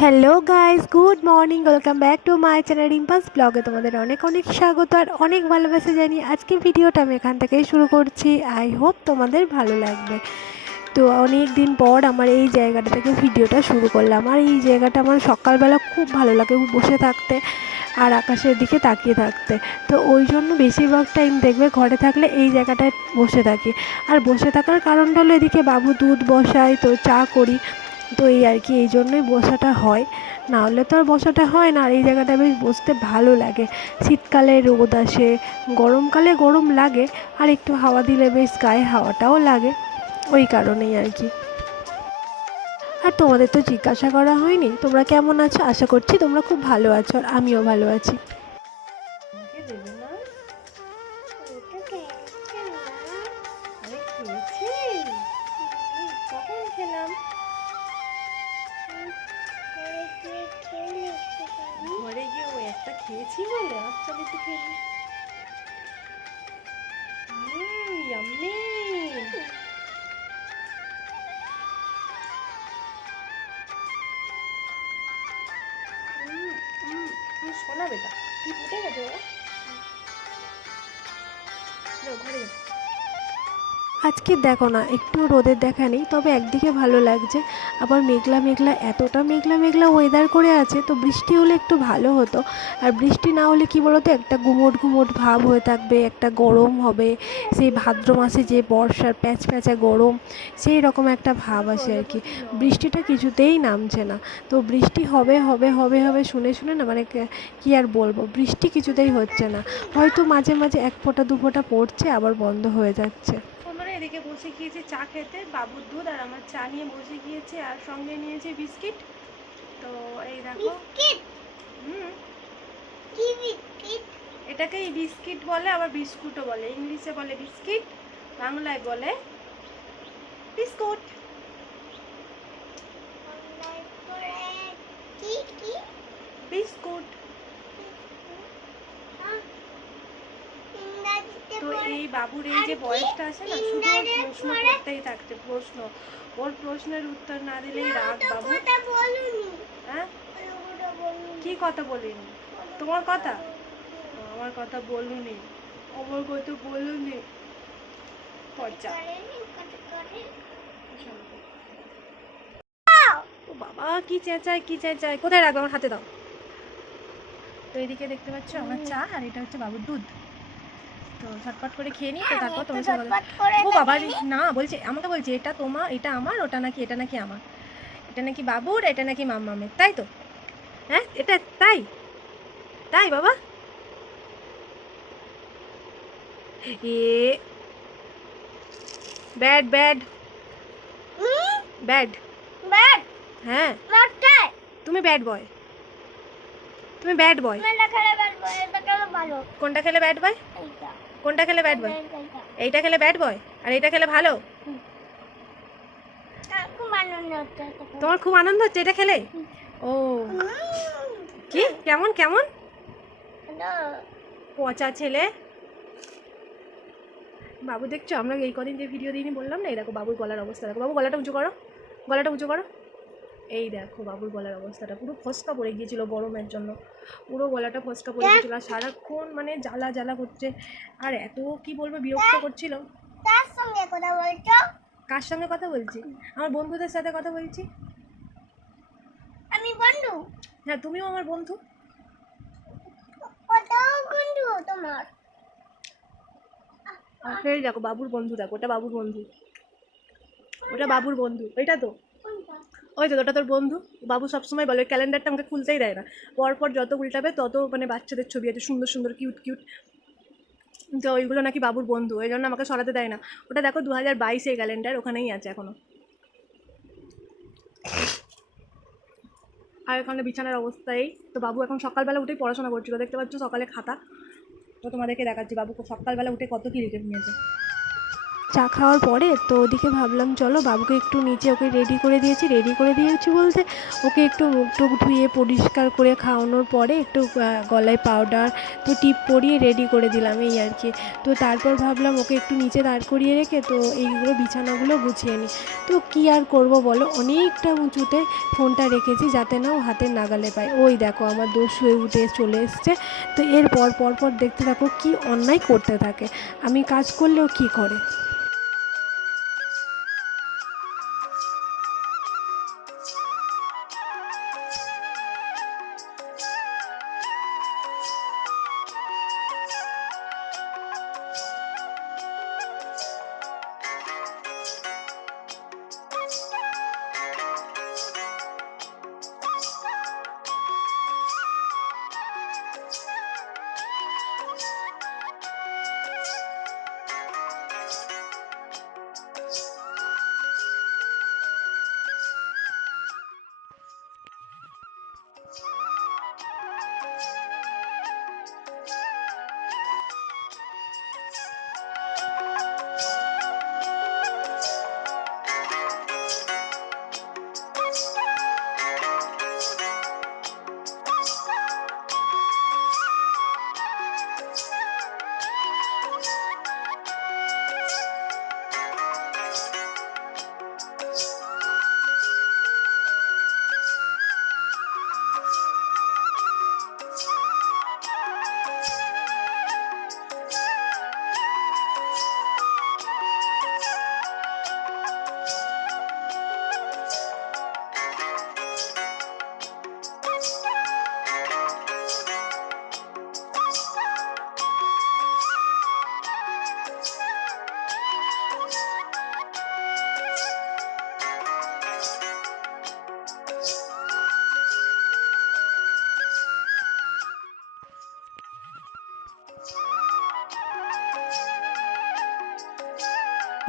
Hello guys good morning welcome back to my channel রিম্পাস ব্লগে তোমাদের অনেক অনেক স্বাগত আর অনেক ভালোবাসা জানি আজকে ভিডিওটা আমি এখান থেকেই শুরু করছি। আই হোপ তোমাদের ভালো লাগবে। তো অনেক দিন পর আমার এই জায়গাটা থেকে ভিডিওটা শুরু করলাম। আর এই জায়গাটা আমার সকালবেলা খুব ভালো লাগে বসে থাকতে আর আকাশের দিকে তাকিয়ে থাকতে। তো ওই জন্য বেশিরভাগ টাইম দেখবে ঘরে থাকলে এই জায়গাটায় বসে থাকি। আর বসে থাকার কারণটা হলো এদিকে বাবু দুধ বসায়, তো চা করি। তো এই আর কি, এই জন্যই বসাটা হয়। না হলে তো আর বসাটা হয় না, আর এই জায়গাটা বেশ বসতে ভালো লাগে। শীতকালে রোদ আসে, গরমকালে গরম লাগে, আর একটু হাওয়া দিলে বেশ গায়ে হাওয়াটাও লাগে। ওই কারণেই আর কি। আর তোমাদের তো জিজ্ঞাসা করা হয়নি, তোমরা কেমন আছো? আশা করছি তোমরা খুব ভালো আছো, আর আমিও ভালো আছি। যাও ঘরে যাও আজকে দেখো না, একটু রোদের দেখা নেই, তবে একদিকে ভালো লাগছে। আবার মেঘলা মেঘলা, এতটা মেঘলা মেঘলা ওয়েদার করে আছে, তো বৃষ্টি হলে একটু ভালো হতো। আর বৃষ্টি না হলে কি বলতো, একটা গুমোট গুমোট ভাব হয়ে থাকবে, একটা গরম হবে। সেই ভাদ্র মাসে যে বর্ষার প্যাচ প্যাচা গরম, সেই রকম একটা ভাব আসে আর কি। বৃষ্টিটা কিছুতেই নামছে না। তো বৃষ্টি হবে হবে হবে হবে শুনে শুনে না মানে কে- আর বলব, বৃষ্টি কিছুতেই হচ্ছে না। হয়তো মাঝে মাঝে এক ফোঁটা, দু ফোঁটা পড়ছে, আবার বন্ধ হয়ে যাচ্ছে। এদিকে বসে গিয়েছি চা খেতে। বাবুর দুধ আর আমার চা নিয়ে বসে গিয়েছে আর সঙ্গে নিয়েছি বিস্কিট। তো এই দেখো। হুম। এটাকেই বিস্কিট বলে আবার বিস্কুটও বলে। ইংলিশে বলে বিস্কিট বাংলায় বলে বিস্কুট তো এই বাবুর এই যে বয়সটা আছে না শুধু ওর প্রশ্ন করতেই থাকছে প্রশ্ন। ওর প্রশ্নের উত্তর না দিলেই রাগ বাবু। হ্যাঁ? কি কথা বলিনি? তোমার কথা? আমার কথা বলুনি। আমার কথা বলুনি। পচা। ও বাবা কি চেঁচায় কি চেঁচায়। কোথায় রাখবে? আমার হাতে দাও। তো এদিকে দেখতে পাচ্ছ আমার চা আর এটা হচ্ছে বাবুর দুধ। তো ঝটপট করে খেয়ে নিই তো তারপর তোমার সাথে ও বাবা না বলছে আমাকে বলছে এটা তোমার এটা আমার ওটা নাকি এটা নাকি আমার। এটা নাকি বাবুর এটা নাকি মাম্মামের তাই তো? হ্যাঁ এটা তাই তাই বাবা? এ ব্যাড ব্যাড ব্যাড। হ্যাঁ। তুমি ব্যাড বয়। তুমি ব্যাড বয়। কোনটা খেলে ব্যাড বয়? কোনটা খেলে ব্যাট বয় এইটা খেলে ব্যাট বয় আর এইটা খেলে ভালো? তোমার খুব আনন্দ হচ্ছে এটা খেলে? ও। কি? কেমন কেমন? পচা ছেলে। বাবু, দেখছ? আমরা এই কদিন যে ভিডিও দিইনি বললাম না? এই দেখো, বাবুর গলার অবস্থা। দেখো, বাবু, গলাটা উঁচু করো। গলাটা উঁচু করো। এই দেখো বাবুর গলার অবস্থাটা। পুরো ফসকা পড়ে গিয়েছিল গরমের জন্য। পুরো গলাটা ফসকা পড়ে গিয়েছিল আর সারাক্ষণ মানে জ্বালা জ্বালা করছে। আর এত কি বলব বিরক্ত করছিল। কার সঙ্গে কথা বলছি? আমার বন্ধুদের সাথে কথা বলছি? আমি বন্ধু। হ্যাঁ তুমিও আমার বন্ধু। বন্ধু তোমার। ফের দেখো বাবুর বন্ধু দেখো ওটা বাবুর বন্ধু। ওটা বাবুর বন্ধু ওইটা তো। ওই তো তোর বন্ধু। বাবু সবসময় বলে ক্যালেন্ডারটা আমাকে খুলতেই দেয় না। পরপর যত উল্টাবে, তত মানে বাচ্চাদের ছবি আছে, সুন্দর সুন্দর কিউট কিউট তো ওইগুলো নাকি বাবুর বন্ধু এই জন্য আমাকে সরাতে দেয় না। ওটা দেখো দু হাজার বাইশের ক্যালেন্ডার, ওখানেই আছে এখনও আর এখানে বিছানার অবস্থায় তো বাবু এখন সকালবেলা উঠেই পড়াশোনা করছিল, দেখতে পাচ্ছ সকালে খাতা। তো তোমাদেরকে দেখাচ্ছি, বাবু সকালবেলা উঠে কত কি লিখে নিয়েছে চা খাওয়ার পরে তো ওদিকে ভাবলাম, চলো বাবুকে একটু নিচে ওকে রেডি করে দিয়েছি রেডি করে দিয়েছি বলতে ওকে একটু মুখ টুক ধুয়ে পরিষ্কার করে খাওয়ানোর পরে একটু গলায় পাউডার তো টিপ পরিয়ে রেডি করে দিলাম এই আর কি। তো তারপর ভাবলাম ওকে একটু নিচে দাঁড় করিয়ে রেখে তো এইগুলো বিছানাগুলো গুছিয়ে নিই। তো কী আর করব বলো? অনেকটা উঁচুতে ফোনটা রেখেছি যাতে না ও হাতের নাগালে পায়। ওই দেখো আমার দোষ হয়ে উঠে চলে এসছে। তো এরপর পর পর দেখতে থাকো কি অন্যায় করতে থাকে। আমি কাজ করলেও কি করে?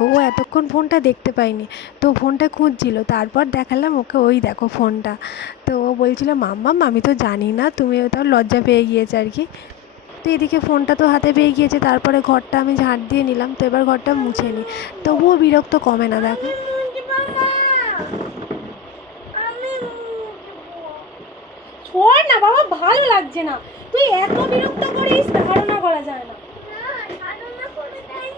ও এতক্ষণ ফোনটা দেখতে পাইনি তো ফোনটা খুঁজছিল, তারপর দেখালাম ওকে ওই দেখো ফোনটা। তো ও বলছিল মাম্মাম আমি তো জানি না তুমি ওটা লজ্জা পেয়ে গিয়েছে আর কি। তো এদিকে ফোনটা তো হাতে পেয়ে গিয়েছে, তারপরে ঘরটা আমি ঝাঁট দিয়ে নিলাম, তো এবার ঘরটা মুছে নিই তবুও বিরক্ত কমে না, দেখো। ছোড় না, বাবা, ভালো লাগছে না। তুই এত বিরক্ত করিস, ধারণা করা যায় না ধারণা করে তাই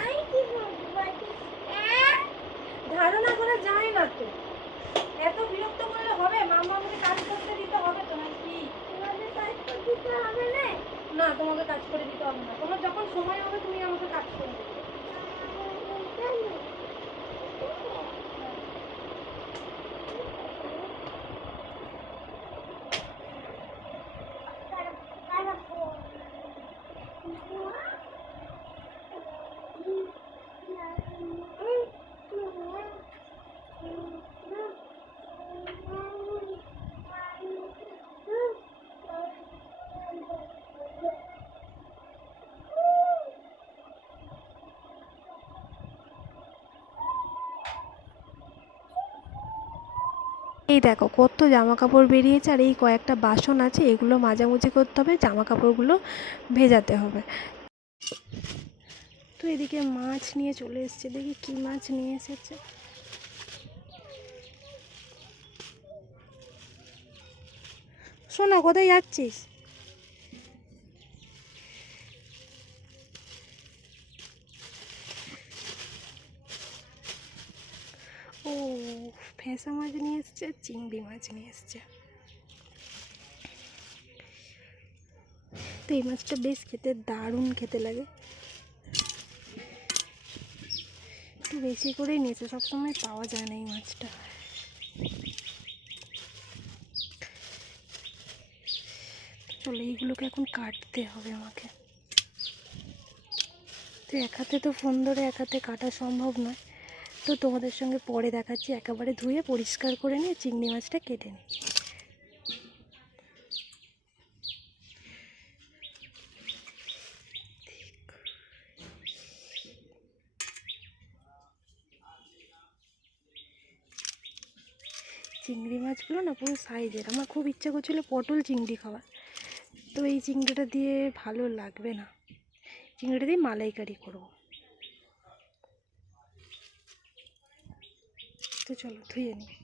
আমি কি করব বলছি হ্যাঁ ধারণা করা যায় না তো। এত বিরক্ত করলে হবে? মামা আমাকে কাজ করতে দিতে হবে তো নাকি? তোমাদের কাজ করতে দিতে হবে না। না তোমাকে কাজ করে দিতে হবে না। তোমার যখন সময় হবে তুমি আমাকে কাজ করে দেবে। এই দেখো, কত জামা কাপড় বেরিয়েছে আর এই কয়েকটা বাসন আছে, এগুলো মাজামুজি করতে হবে জামা কাপড়গুলো ভেজাতে হবে। তো এদিকে মাছ নিয়ে চলে এসেছে, দেখি কি মাছ নিয়ে এসেছে। শোনা কোথায় যাচ্ছিস? ও ফেঁসা মাছ নিয়ে এসছে, চিংড়ি মাছ নিয়ে এসছে। তো এই মাছটা বেশ খেতে দারুণ খেতে লাগে। একটু বেশি করেই নিয়েছে, সবসময় পাওয়া যায় না এই মাছটা। চলো এইগুলোকে এখন কাটতে হবে আমাকে। তো এক হাতে তো ফোন ধরে এক হাতে কাটা সম্ভব নয়। তো তোমাদের সঙ্গে পরে দেখাচ্ছি। একেবারে ধুয়ে পরিষ্কার করে নিয়ে চিংড়ি মাছটা কেটে নিই। চিংড়ি মাছগুলো না পুরো সাইজের। আমার খুব ইচ্ছা করছিল পটল চিংড়ি খাওয়ার। তো এই চিংড়িটা দিয়ে ভালো লাগবে না। চিংড়িটা দিয়ে মালাইকারি করব। তো চলো, ধুয়ে নিই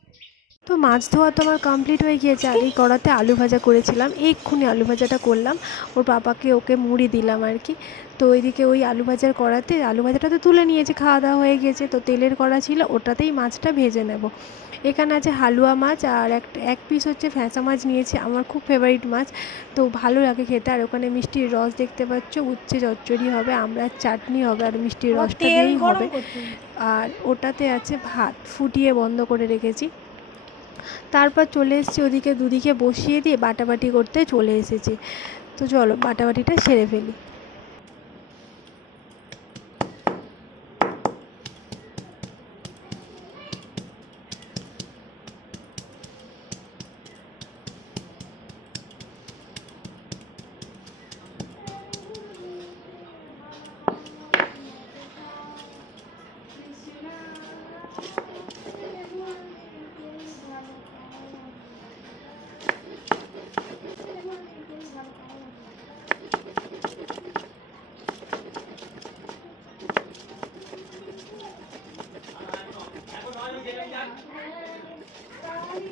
তো মাছ ধোয়া তো আমার কমপ্লিট হয়ে গিয়েছে। আর এই কড়াতে আলু ভাজা করেছিলাম। এক্ষুনি আলু ভাজাটা করলাম। ওর বাবাকে ওকে মুড়ি দিলাম আর কি। তো ওইদিকে ওই আলু ভাজার কড়াতে, আলু ভাজাটা তো তুলে নিয়েছে, খাওয়া দাওয়া হয়ে গেছে। তো তেলের কড়া ছিল, ওটাতেই মাছটা ভেজে নেব। এখানে আছে হালুয়া মাছ আর এক এক পিস হচ্ছে ফ্যাঁসা মাছ নিয়েছে আমার খুব ফেভারিট মাছ। তো ভালো লাগে খেতে। আর ওখানে মিষ্টির রস দেখতে পাচ্ছ উচ্ছে চচ্চড়ি হবে আমরা চাটনি হবে আর মিষ্টির রসটা দিয়েই হবে। হবে। আর ওটাতে আছে ভাত ফুটিয়ে বন্ধ করে রেখেছি। তারপর চলে এসেছি ওদিকে দুদিকে বসিয়ে দিয়ে বাটাবাটি করতে চলে এসেছি। তো চলো বাটাবাটিটা সেরে ফেলি।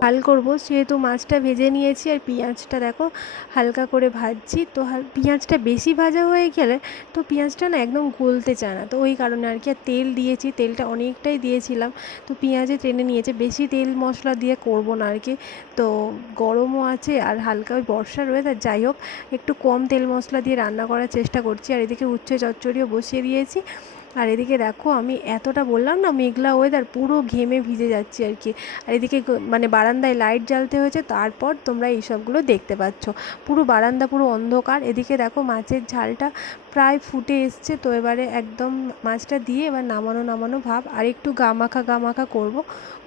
ঝাল করব। সেহেতু মাছটা ভেজে নিয়েছি আর পেঁয়াজটা দেখো হালকা করে ভাজছি। তো পেঁয়াজটা বেশি ভাজা হয়ে গেলে তো পেঁয়াজটা না একদম গলতে চায় না। তো ওই কারণে আর কি, আর তেল দিয়েছি, তেলটা অনেকটাই দিয়েছিলাম। তো পেঁয়াজে টেনে নিয়েছে, বেশি তেল মশলা দিয়ে করব না আর কি। তো গরমও আছে আর হালকা ওই বর্ষার ওয়েদার যাই হোক, একটু কম তেল মশলা দিয়ে রান্না করার চেষ্টা করছি। আর এদিকে উচ্ছে চচ্চড়িও বসিয়ে দিয়েছি। আর এদিকে দেখো আমি এতটা বললাম না, মেঘলা ওয়েদার পুরো ঘেমে ভিজে যাচ্ছি আর কি। আর এদিকে মানে বারান্দায় লাইট জ্বালতে হয়েছে, তারপর তোমরা এইসবগুলো দেখতে পাচ্ছ। পুরো বারান্দা পুরো অন্ধকার। এদিকে দেখো মাছের ঝালটা প্রায় ফুটে এসছে, তো এবারে একদম মাছটা দিয়ে এবার নামানো নামানো ভাব। আর একটু গামাখা গামাখা করব।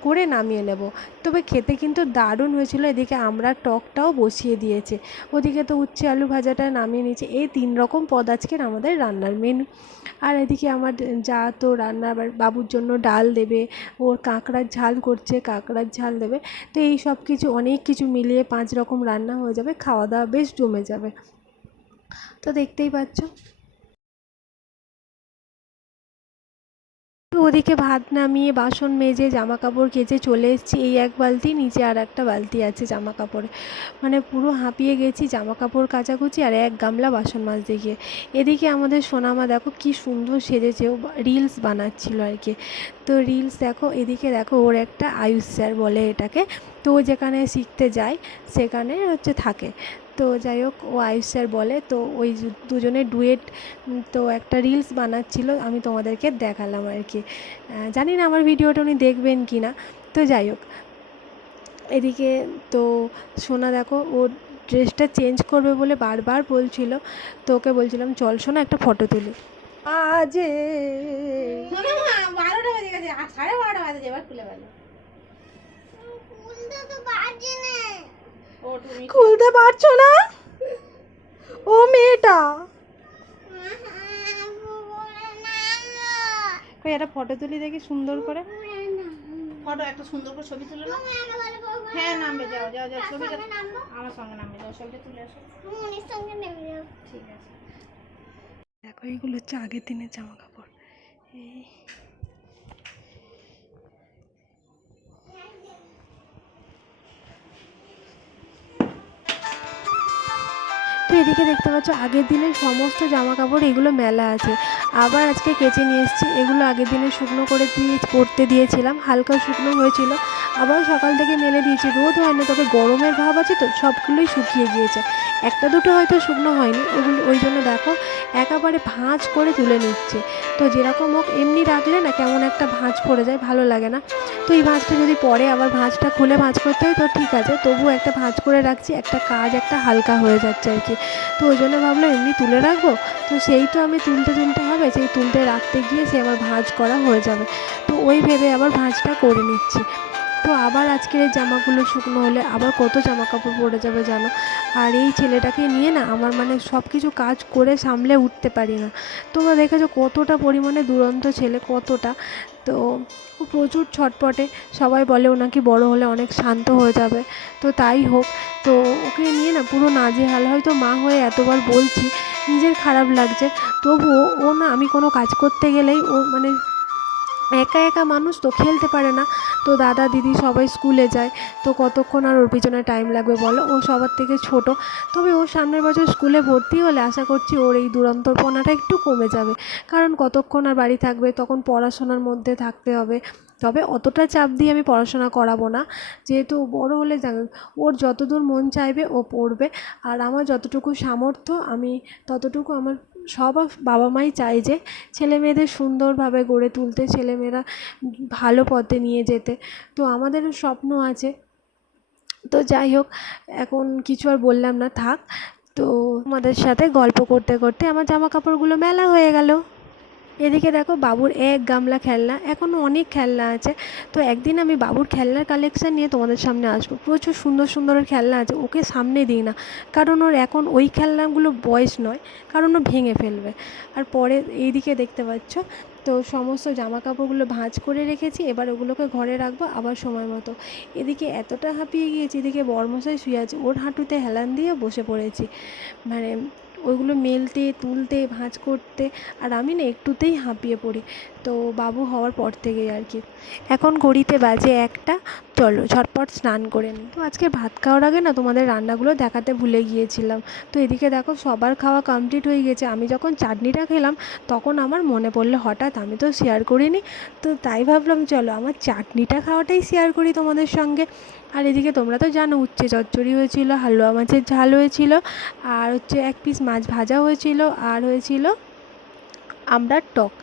করে নামিয়ে নেব। তবে খেতে কিন্তু দারুণ হয়েছিল। এদিকে আমরা টকটাও বসিয়ে দিয়েছে। ওদিকে তো উচ্ছে আলু ভাজাটা নামিয়ে নিয়েছে। এই তিন রকম পদ আজকের আমাদের রান্নার মেনু আর এদিকে আমার যা তো রান্না বাবুর জন্য ডাল দেবে, ওর কাঁকড়ার ঝাল করছে, কাঁকড়ার ঝাল দেবে। তো এই সব কিছু, অনেক কিছু মিলিয়ে পাঁচ রকম রান্না হয়ে যাবে। খাওয়া দাওয়া বেশ জমে যাবে। তো দেখতেই পাচ্ছ। ওদিকে ভাত নামিয়ে বাসন মেজে জামা কাপড় কেচে চলে এসেছি। এই এক বালতি, নিচে আর একটা বালতি আছে জামা কাপড়ে মানে পুরো হাঁপিয়ে গেছি জামা কাপড় কাচাকুচি আর এক গামলা বাসন মাজতে গিয়ে। এদিকে আমাদের সোনামা দেখো কি সুন্দর সেজেছে, ও রিলস বানাচ্ছিল আর কি। তো রিলস দেখো, এদিকে দেখো ওর একটা আয়ুষ স্যার বলে এটাকে। তো ও যেখানে শিখতে যায়, সেখানে হচ্ছে থাকে। তো যাই হোক ও আয়ুষ স্যার বলে তো ওই দুজনে ডুয়েট তো একটা রিলস বানাচ্ছিল আমি তোমাদেরকে দেখালাম আর কি। জানি না আমার ভিডিওটা উনি দেখবেন কি না। তো যাই হোক এদিকে তো সোনা দেখো ও ড্রেসটা চেঞ্জ করবে বলে বারবার বলছিল তো ওকে বলছিলাম চল সোনা একটা ফটো তুলি। আজে শোনো বারোটা বেজে গেছে সাড়ে বারোটা বাজে এবার খুলে গেল খুলতে পারছ না? ও মেয়েটা। একটা ফটো তুলি দেখি সুন্দর করে। ফটো একটা সুন্দর করে ছবি তুলে নাও। হ্যাঁ নামবে যাও যাও যাও ছবি আমার সঙ্গে নামবে যাও ছবিটা তুলে আসো। সঙ্গে নেমে যাও ঠিক আছে। দেখো এইগুলো হচ্ছে আগের দিনের জামা কাপড় এই এদিকে দেখতে পাচ্ছ আগের দিনের সমস্ত জামা কাপড় এগুলো মেলা আছে। আবার আজকে কেচে নিয়ে এসেছি। এগুলো আগের দিনে শুকনো করে দিয়ে করতে দিয়েছিলাম। হালকা শুকনো হয়েছিল। আবার সকাল থেকে মেলে দিয়েছি। রোদ হয় না তবে গরমের ভাব আছে তো, সবগুলোই শুকিয়ে গিয়েছে। একটা দুটো হয়তো শুকনো হয়নি, ওগুলো ওই জন্য দেখো, একেবারে ভাঁজ করে তুলে নিচ্ছে। তো যেরকম হোক, এমনি রাখলে না কেমন একটা ভাঁজ পড়ে যায়, ভালো লাগে না। তো এই ভাঁজটা যদি পরে আবার ভাঁজটা খুলে ভাঁজ করতে হয়, তো ঠিক আছে। তবু একটা ভাঁজ করে রাখছি, একটা কাজ একটা হালকা হয়ে যাচ্ছে আর কি। তো ওই জন্য ভাবলাম এমনি তুলে রাখব। তো সেই তো আমি তুলতে তুলতে হবে সেই তুলতে রাখতে গিয়ে সে আমার ভাঁজ করা হয়ে যাবে। তো ওই ভেবে আবার ভাঁজটা করে নিচ্ছি। তো আবার আজকের এই জামাগুলো শুকনো হলে আবার কত জামা কাপড় পরে যাবে জানো? আর এই ছেলেটাকে নিয়ে না আমার মানে সব কিছু কাজ করে সামলে উঠতে পারি না। তোমরা দেখেছ কতটা পরিমাণে দুরন্ত ছেলে, কতটা। তো ও প্রচুর ছটপটে, সবাই বলে ও নাকি বড় হলে অনেক শান্ত হয়ে যাবে। তো তাই হোক, তো ওকে নিয়ে না পুরো নাজেহাল। হয়তো মা হয়ে এতবার বলছি নিজের খারাপ লাগছে। তবুও ও না, আমি কোনো কাজ করতে গেলেই ও মানে একা একা মানুষ তো খেলতে পারে না। তো দাদা, দিদি সবাই স্কুলে যায়। তো কতক্ষণ আর ওর পিছনে টাইম লাগবে বলো? ও সবার থেকে ছোট। তবে ও সামনের বছর স্কুলে ভর্তি হলে আশা করছি ওর এই দুরন্তপনাটা একটু কমে যাবে। কারণ কতক্ষণ আর বাড়ি থাকবে, তখন পড়াশোনার মধ্যে থাকতে হবে। তবে অতটা চাপ দিয়ে আমি পড়াশোনা করাবো না। যেহেতু ও বড় হলে ওর যতদূর মন চাইবে ও পড়বে। আর আমার যতটুকু সামর্থ্য, আমি ততটুকু আমার সব বাবা মাই চায় যে ছেলে মেয়েদের সুন্দরভাবে গড়ে তুলতে ছেলেমেয়েরা ভালো পথে নিয়ে যেতে। তো আমাদেরও স্বপ্ন আছে। তো যাই হোক, এখন কিছু আর বললাম না, থাক। তো আমাদের সাথে গল্প করতে করতে আমার জামা কাপড়গুলো মেলা হয়ে গেল। এদিকে দেখো বাবুর এক গামলা খেলনা এখনও অনেক খেলনা আছে। তো একদিন আমি বাবুর খেলনার কালেকশান নিয়ে তোমাদের সামনে আসব। প্রচুর সুন্দর সুন্দর খেলনা আছে, ওকে সামনে দিই না। কারণ ওর এখন ওই খেলনাগুলো বয়স নয়, কারণ ও ভেঙে ফেলবে। আর পরে এইদিকে দেখতে পাচ্ছ, তো সমস্ত জামা কাপড়গুলো ভাঁজ করে রেখেছি, এবার ওগুলোকে ঘরে রাখব আবার সময় মতো। এদিকে এতটা হাঁপিয়ে গিয়েছি, এদিকে বরমশাই শুয়ে আছে, ওর হাঁটুতে হেলান দিয়ে বসে পড়েছি। মানে ওইগুলো মেলতে তুলতে ভাঁজ করতে আর আমি না একটুতেই হাঁপিয়ে পড়ি। তো বাবু হওয়ার পর থেকেই আর কি। এখন ঘড়িতে বাজে একটা, চলো ঝটপট স্নান করে নিই তো আজকে ভাত খাওয়ার আগে না তোমাদের রান্নাগুলো দেখাতে ভুলে গিয়েছিলাম। তো এদিকে দেখো সবার খাওয়া কমপ্লিট হয়ে গেছে। আমি যখন চাটনিটা খেলাম, তখন আমার মনে পড়ল হঠাৎ আমি তো শেয়ার করিনি। তো তাই ভাবলাম চলো আমার চাটনিটা খাওয়াটাই শেয়ার করি তোমাদের সঙ্গে। আর এদিকে তোমরা তো জানো উচ্ছে চচ্চড়ি হয়েছিল, হালুয়া মাছের ঝাল হয়েছিল, আর হচ্ছে এক পিস মাছ ভাজা হয়েছিল, আর হয়েছিল আমড়ার টক।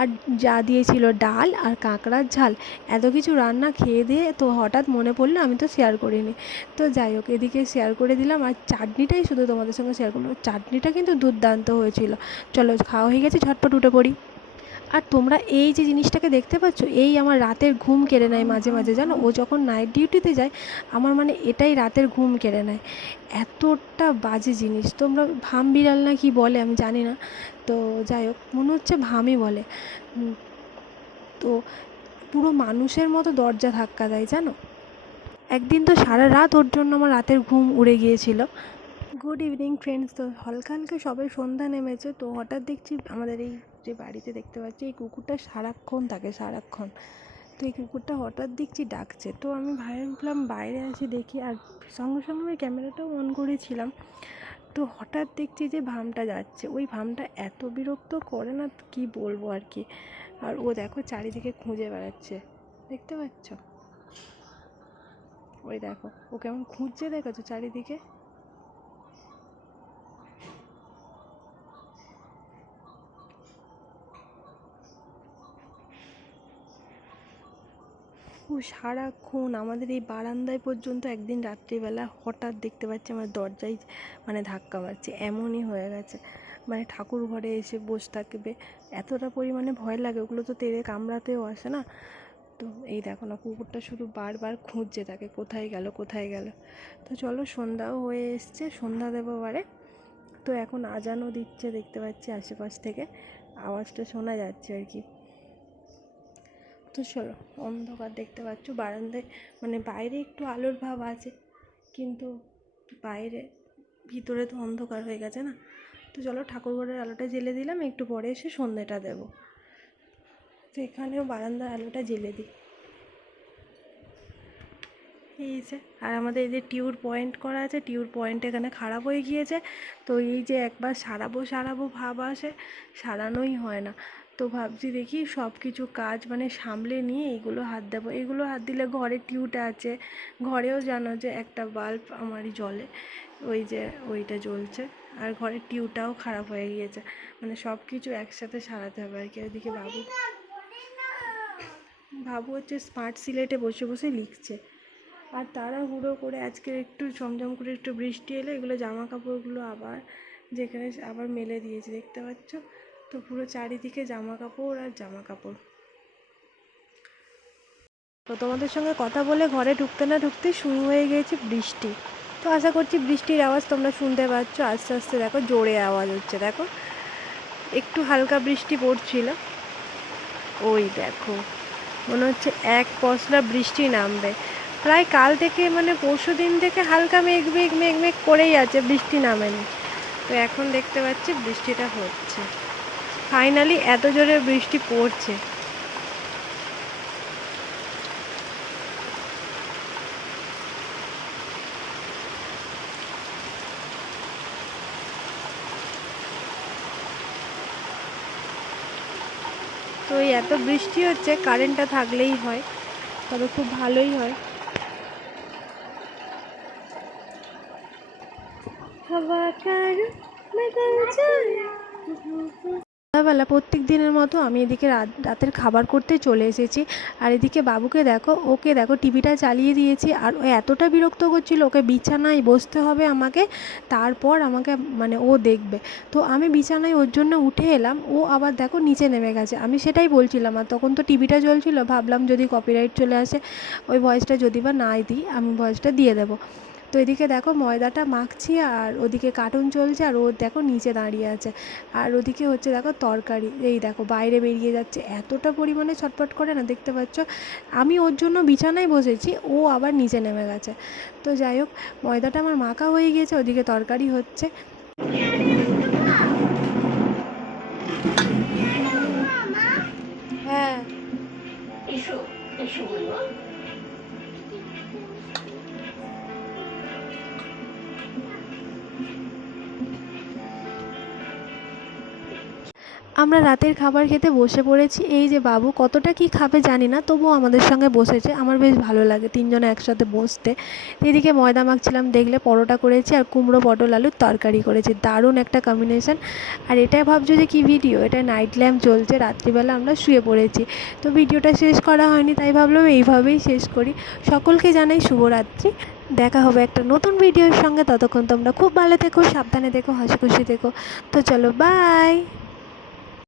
আর যা দিয়েছিল ডাল আর কাঁকড়ার ঝাল, এত কিছু রান্না খেয়ে দিয়ে তো হঠাৎ মনে পড়ল আমি তো শেয়ার করিনি। তো যাই হোক, এদিকে শেয়ার করে দিলাম। আর চাটনিটাই শুধু তোমাদের সঙ্গে শেয়ার করলাম। চাটনিটা কিন্তু দুর্দান্ত হয়েছিল। চলো, খাওয়া হয়ে গেছে, ঝটপট উঠে পড়ি। আর তোমরা এই যে জিনিসটাকে দেখতে পাচ্ছ, এই আমার রাতের ঘুম কেড়ে নেয় মাঝে মাঝে। জানো, ও যখন নাইট ডিউটিতে যায়, আমার মানে এটাই রাতের ঘুম কেড়ে নেয়। এতটা বাজে জিনিস। তোমরা ভাম বিড়াল না কি বলে, আমি জানি না। তো যাই হোক, মনে হচ্ছে ভামই বলে। তো পুরো মানুষের মতো দরজা ধাক্কা দেয়, জানো? একদিন তো সারা রাত ওর জন্য আমার রাতের ঘুম উড়ে গিয়েছিল। গুড ইভিনিং ফ্রেন্ডস তো হালকা হালকা সবাই সন্ধ্যা নেমেছে, তো হঠাৎ দেখছি আমাদের এই যে বাড়িতে দেখতে পাচ্ছি, এই কুকুরটা সারাক্ষণ থাকে, সারাক্ষণ। তো এই কুকুরটা হঠাৎ দেখছি ডাকছে। তো আমি ভাবলাম, বাইরে আসি দেখি। আর সঙ্গে সঙ্গে আমি ক্যামেরাটাও অন করেছিলাম। তো হঠাৎ দেখছি যে ভামটা যাচ্ছে। ওই ভামটা এত বিরক্ত করে না, কি বলব আর কি। আর ও দেখো চারিদিকে খুঁজে বেড়াচ্ছে। দেখতে পাচ্ছ? ওই দেখো, ও কেমন খুঁজছে, দেখেছ চারিদিকে? ও সারাক্ষণ আমাদের এই বারান্দায় পর্যন্ত একদিন রাত্রিবেলা হঠাৎ দেখতে পাচ্ছি আমার দরজায় মানে ধাক্কা মারছে, এমনই হয়ে গেছে। মানে ঠাকুর ঘরে এসে বসে থাকবে, এতটা পরিমাণে ভয় লাগে, ওগুলো তো তেড়ে কামড়াতেও আসে না। তো এই দেখো না, কুকুরটা শুধু বারবার খুঁজছে তাকে, কোথায় গেল কোথায় গেল। তো চলো, সন্ধ্যাও হয়ে এসছে, সন্ধ্যা দেবো বারে তো এখন আজানও দিচ্ছে, দেখতে পাচ্ছি আশেপাশ থেকে, আওয়াজটা শোনা যাচ্ছে আর কি। তো চলো অন্ধকার দেখতে পাচ্ছ। বারান্দায় মানে বাইরে একটু আলোর ভাব আছে, কিন্তু বাইরে, ভিতরে তো অন্ধকার হয়ে গেছে না। তো চলো ঠাকুরঘরের আলোটা জ্বেলে দিলাম, একটু পরে এসে সন্ধ্যেটা দেবো। তো এখানেও বারান্দার আলোটা জ্বেলে দিই। এই যে, আর আমাদের এই যে টিউর পয়েন্ট করা আছে, টিউর পয়েন্ট এখানে খারাপ হয়ে গিয়েছে। তো এই যে একবার সারাবো সারাবো ভাব আসে, সারানোই হয় না। তো ভাবছি দেখি সব কিছু কাজ মানে সামলে নিয়ে এগুলো হাত দেবো। এগুলো হাত দিলে ঘরে টিউটা আছে। ঘরেও জানো যে একটা বাল্ব আমারই জলে ওই যে ওইটা জ্বলছে। আর ঘরের টিউটাও খারাপ হয়ে গিয়েছে। মানে সব কিছু একসাথে সারাতে হবে আর কি। ওইদিকে বাবু বাবু হচ্ছে স্মার্ট সিলেটে বসে বসে লিখছে। আর তাড়াহুড়ো করে আজকে একটু ঝমঝম করে একটু বৃষ্টি এলে এগুলো জামা কাপড়গুলো আবার যেখানে আবার মেলে দিয়েছে। দেখতে পাচ্ছ? তো পুরো চারিদিকে জামা কাপড় আর জামা কাপড় তো তোমাদের সঙ্গে কথা বলে ঘরে ঢুকতে না ঢুকতে শুরু হয়ে গিয়েছে বৃষ্টি। তো আশা করছি বৃষ্টির আওয়াজ তোমরা শুনতে পাচ্ছ। আস্তে আস্তে দেখো জোরে আওয়াজ হচ্ছে। দেখো, একটু হালকা বৃষ্টি পড়ছিল। ওই দেখো, মনে হচ্ছে এক পশলা বৃষ্টি নামবে। প্রায় কাল থেকে মানে পরশু দিন থেকে হালকা মেঘ মেঘ মেঘ মেঘ করেই আছে, বৃষ্টি নামেনি। তো এখন দেখতে পাচ্ছি বৃষ্টিটা হচ্ছে। ফাইনালি এত জোরে বৃষ্টি পড়ছে। তো এত বৃষ্টি হচ্ছে কারেন্টটা থাকলেই হয়, তবে খুব ভালোই হয়। হাওয়া কার যায়। প্রত্যেক দিনের মতো আমি এদিকে রাত, রাতের খাবার করতে চলে এসেছি। আর এদিকে বাবুকে দেখো, ওকে দেখো টিভিটা চালিয়ে দিয়েছি। আর ও এতটা বিরক্ত করছিল, ওকে বিছানায় বসতে হবে আমাকে, তারপর আমাকে মানে ও দেখবে। তো আমি বিছানায় ওর জন্য উঠে এলাম, ও আবার দেখো নিচে নেমে গেছে। আমি সেটাই বলছিলাম, আর তখন তো টিভিটা চলছিল ভাবলাম যদি কপিরাইট চলে আসে, ওই ভয়েসটা যদি বা নাই দিই, আমি ভয়েসটা দিয়ে দেবো। তো এদিকে দেখো ময়দাটা মাখছি আর ওদিকে কার্টুন চলছে আর ও দেখো নিচে দাঁড়িয়ে আছে। আর ওদিকে হচ্ছে দেখো তরকারি। এই দেখো বাইরে বেরিয়ে যাচ্ছে। এতটা পরিমাণে ছটপট করে না দেখতে পাচ্ছ? আমি ওর জন্য বিছানায় বসেছি ও আবার নিচে নেমে গেছে। তো যাই হোক ময়দাটা আমার মাখা হয়ে গিয়েছে ওদিকে তরকারি হচ্ছে। হ্যাঁ। আমরা রাতের খাবার খেতে বসে পড়েছি। এই যে বাবু, কতটা কি খাবে জানি না, তবুও আমাদের সঙ্গে বসেছে। আমার বেশ ভালো লাগে তিনজনে একসাথে বসতে। এদিকে ময়দা মাখছিলাম, দেখলে পরোটা করেছি আর কুমড়ো, পটল, আলুর তরকারি করেছি। দারুণ একটা কম্বিনেশন আর এটাই ভাবছ যে কি ভিডিও এটা নাইট ল্যাম্প চলছে রাত্রিবেলা আমরা শুয়ে পড়েছি। তো ভিডিওটা শেষ করা হয়নি, তাই ভাবলাম এইভাবেই শেষ করি। সকলকে জানাই শুভরাত্রি। দেখা হবে একটা নতুন ভিডিওর সঙ্গে। ততক্ষণ তোমরা খুব ভালো থেকো, সাবধানে থেকো, হাসি খুশি থেকো। তো চলো বাই